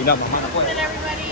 Tidak mahal ako eh. Everybody.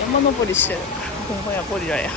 山登りしてる。ほんまやゴリラや。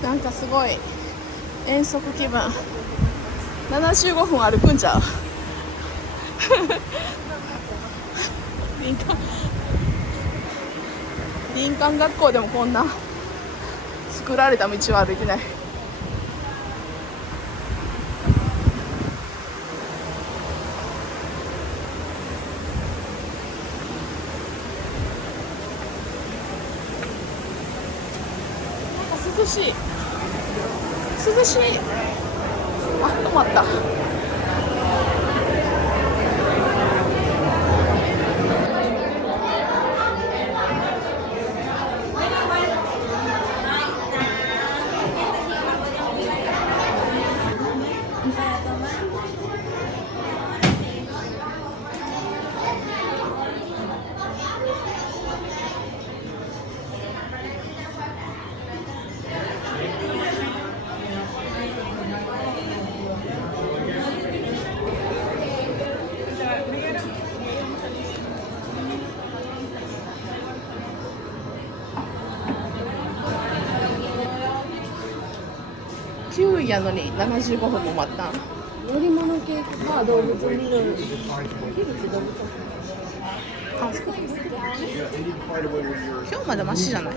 なんかすごい遠足気分。75分歩くんちゃう林間学校でもこんな作られた道は歩いてない。涼しい涼しい。あ、止まった。9位やのに75分も待ったん。乗り物系か動物に乗る。あ、そう。今日までマシじゃない。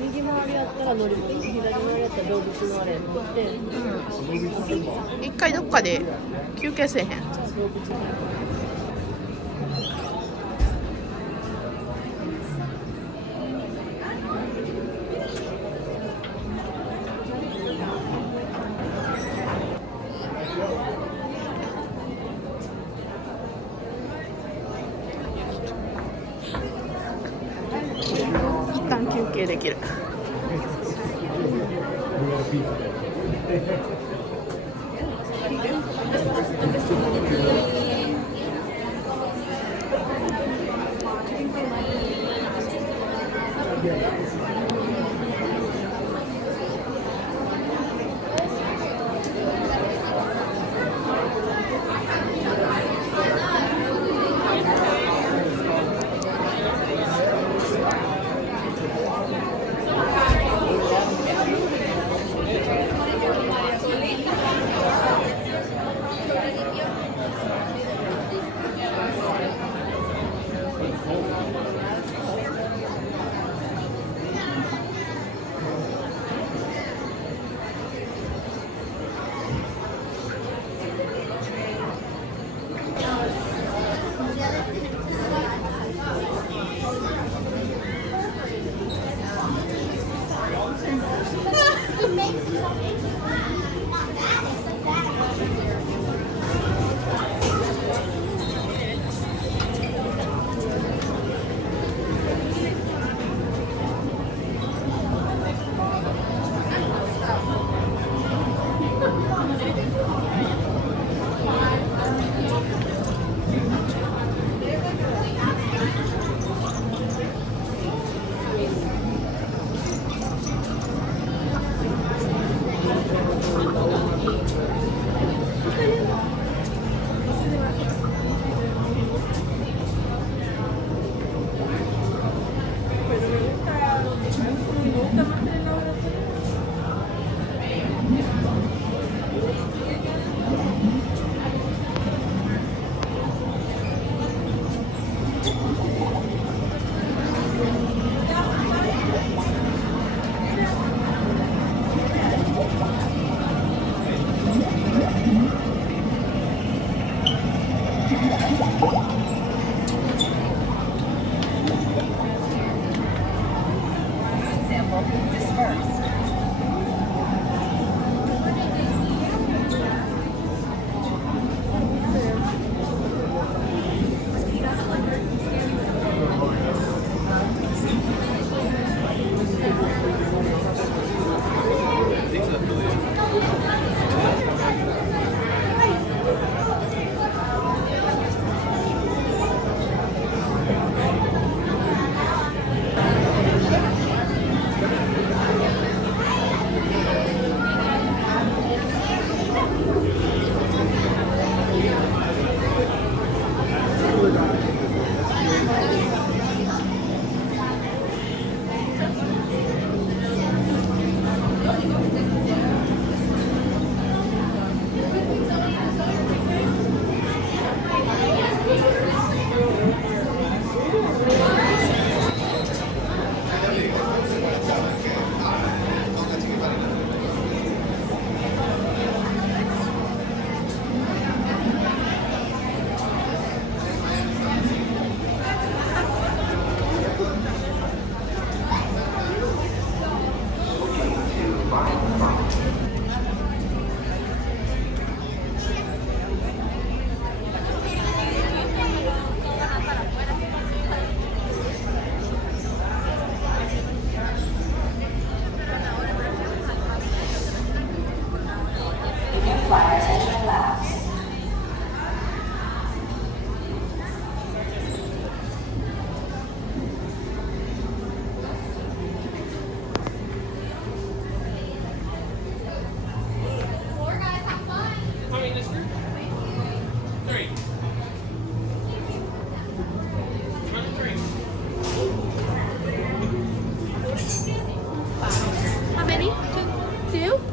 右回りやったら乗り物、左回りやったら動物のあれ乗って、うん、一回どっかで休憩せえへん。一旦休憩できる。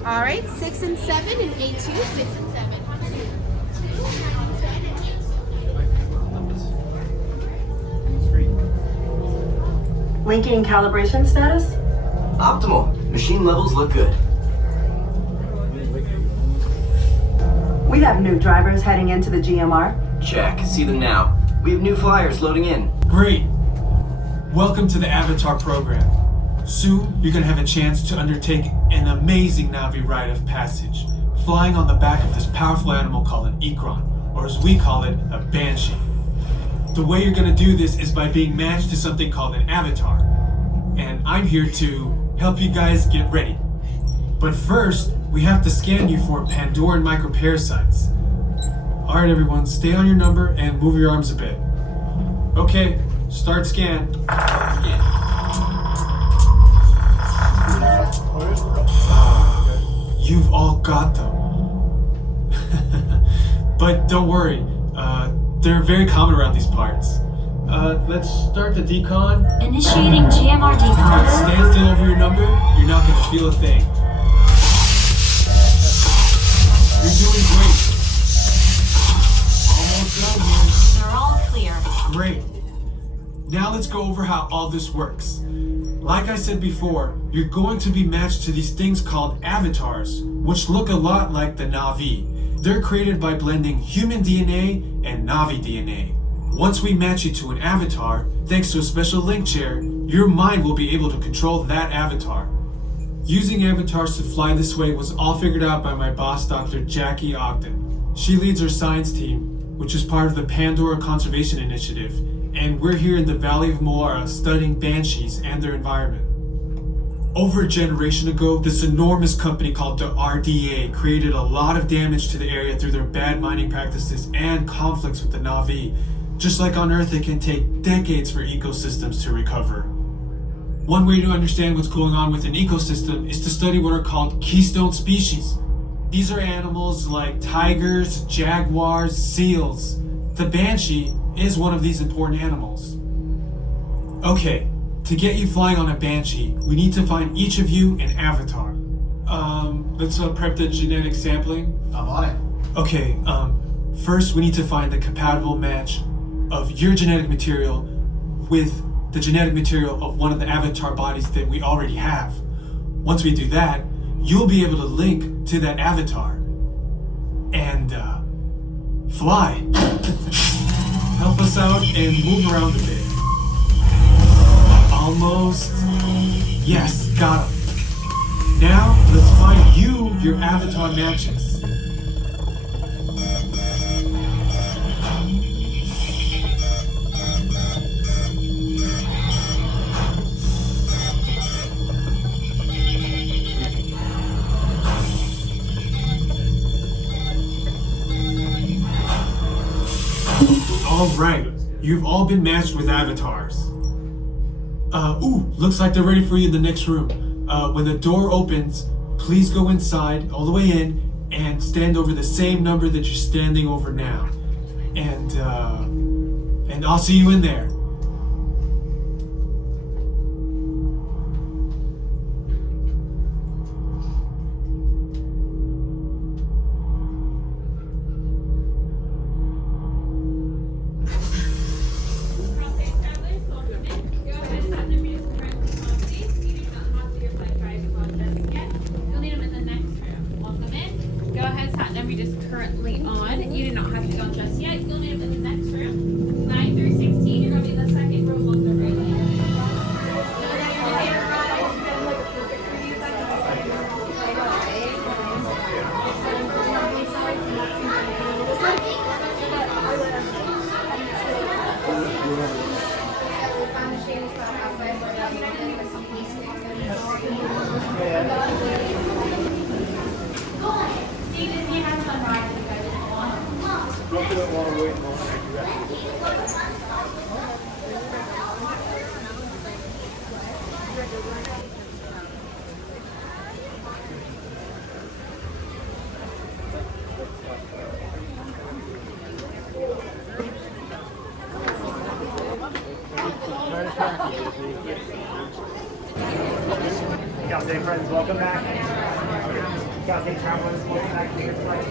All right, 6 and 7 and A2, 6 and 7. Linking calibration status? Optimal. Machine levels look good. We have new drivers heading into the GMR. Check. See them now. We have new flyers loading in. Great. Welcome to the Avatar program. Soon, you're gonna have a chance to undertake an amazing Navi rite of passage, flying on the back of this powerful animal called an Ikron, or as we call it, a Banshee. The way you're gonna do this is by being matched to something called an avatar. And I'm here to help you guys get ready. But first, we have to scan you for Pandoran microparasites. Alright everyone, stay on your number and move your arms a bit. Okay, start scan. You've all got them. But don't worry, they're very common around these parts. Let's start the decon. Initiating GMR decon. Stand still over your number, you're not gonna feel a thing. You're doing great. Almost done here. They're all clear. Great. Now let's go over how all this works. Like I said before, you're going to be matched to these things called avatars, which look a lot like the Na'vi. They're created by blending human DNA and Na'vi DNA. Once we match you to an avatar, thanks to a special link chair, your mind will be able to control that avatar. Using avatars to fly this way was all figured out by my boss, Dr. Jackie Ogden. She leads our science team, which is part of the Pandora Conservation Initiative, and we're here in the Valley of Moara studying banshees and their environment. Over a generation ago, this enormous company called the RDA created a lot of damage to the area through their bad mining practices and conflicts with the Na'vi. Just like on Earth, it can take decades for ecosystems to recover. One way to understand what's going on with an ecosystem is to study what are called keystone species. These are animals like tigers, jaguars, seals. The banshee is one of these important animals. Okay, to get you flying on a banshee, we need to find each of you an avatar. Let's prep the genetic sampling. I'm on it. Okay, first we need to find the compatible match of your genetic material with the genetic material of one of the avatar bodies that we already have. Once we do that, you'll be able to link to that avatar and fly. Help us out and move around a bit. Almost. Yes, got him. Now, let's find you your avatar matches. Alright, you've all been matched with avatars. Looks like they're ready for you in the next room. When the door opens, please go inside, all the way in, and stand over the same number that you're standing over now. And I'll see you in there. Currently on. You do not have to go just yet. You'll meet them in the next room. 9 through 16, you're going to be in the second room on the right. Caltech friends, welcome back. Caltech travelers, welcome back to your flight.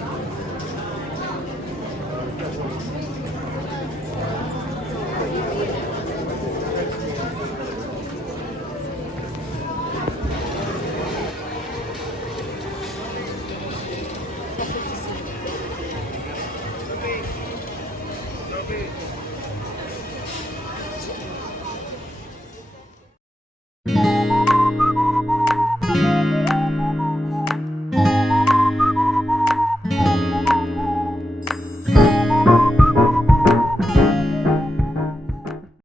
Okay.